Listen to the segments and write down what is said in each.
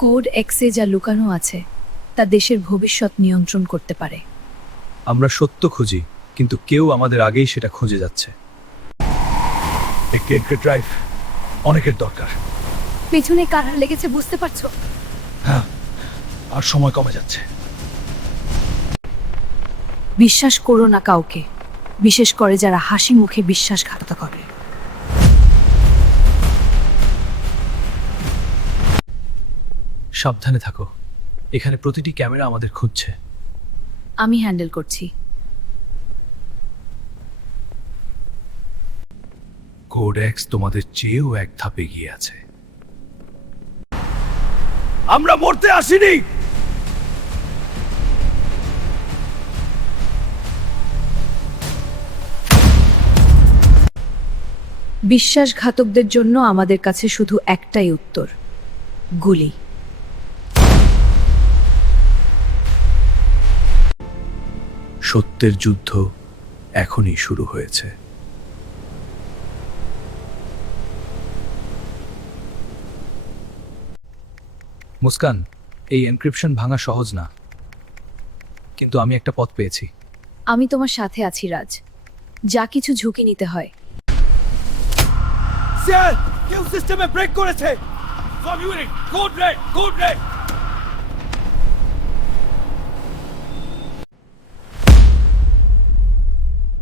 Code এক্সে যা লুকানো আছে তা দেশের ভবিষ্যৎ নিয়ন্ত্রণ করতে পারে। আমরা সত্য খুঁজি, কিন্তু কেউ আমাদের আগেই সেটা খুঁজে যাচ্ছে। একটি ড্রাইভ অনেকের দরকার। পেছনে কারা লেগেছে বুঝতে পারছো? হ্যাঁ, আর সময় কমে যাচ্ছে। বিশ্বাস করো না কাউকে, বিশেষ করে যারা হাসি মুখে বিশ্বাসঘাতকতা করে। সাবধানে থাকো, এখানে প্রতিটি ক্যামেরা আমাদের খুঁজছে। আমি হ্যান্ডেল করছি। কোডেক্স তোমাদের চেয়েও এক ধাপে এগিয়ে আছে। আমরা মরতে আসিনি। বিশ্বাসঘাতকদের জন্য আমাদের কাছে শুধু একটাই উত্তর, গুলি। সত্যের যুদ্ধ এখনই শুরু হয়েছে। মুস্কান, এই এনক্রিপশন ভাঙা সহজ না, কিন্তু আমি একটা পথ পেয়েছি। আমি তোমার সাথে আছি রাজ, যা কিছু ঝুঁকি নিতে হয়। স্যার, কেউ সিস্টেমে ব্রেক করেছে। সব unit code red, code red.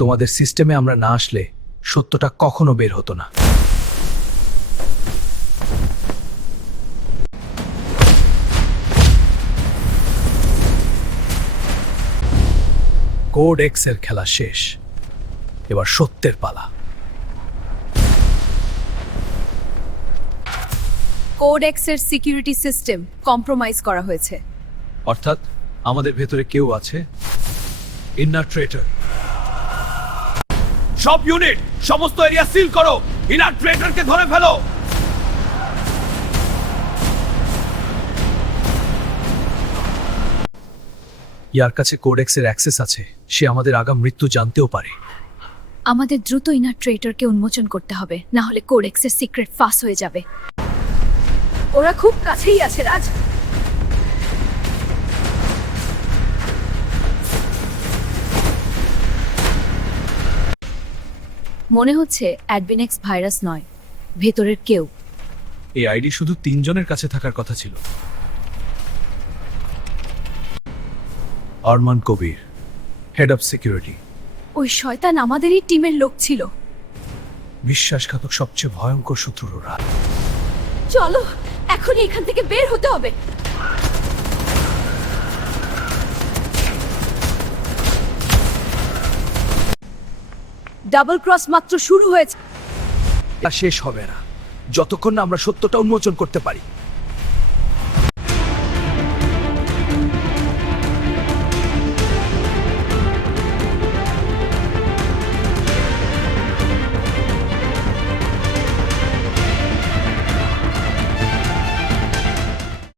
তোমাদের সিস্টেমে আমরা না আসলে সত্যটা কখনো বের হতো না। কোড এক্স এর খেলা শেষ, এবার সত্যের পালা। কোড এক্সের সিকিউরিটি সিস্টেম কম্প্রোমাইজ করা হয়েছে। অর্থাৎ আমাদের ভেতরে কেউ আছে, ইনার ট্রেটার। সব ইউনিট, সমস্ত এরিয়া সিল করো, ইনার ট্রেটারকে ধরে ফেলো। ইয়ার কাছে কোডেক্সের অ্যাক্সেস আছে, সে আমাদের আগাম মৃত্যু জানতেও পারে। আমাদের দ্রুত ইনার ট্রেটরকে উন্মোচন করতে হবে, না হলে কোড এক্সের সিক্রেট ফাঁস হয়ে যাবে। ওরা খুব কাছেই আছে রাজ। মনে হচ্ছে অ্যাডমিনেক্স ভাইরাস নয়, ভেতরের কেউ। এই আইডি শুধু 3 জনের কাছে থাকার কথা ছিল। আরমান কবির, হেড অফ সিকিউরিটি। ওই শয়তান আমাদেরই টিমের লোক ছিল। বিশ্বাসঘাতক সবচেয়ে ভয়ঙ্কর শত্রুর ওরা। চলো এখনই এখান থেকে বের হতে হবে। ডাবল ক্রস মাত্র শুরু হয়েছে। তা শেষ হবে না যতক্ষণ না আমরা সত্যটা উন্মোচন করতে পারি।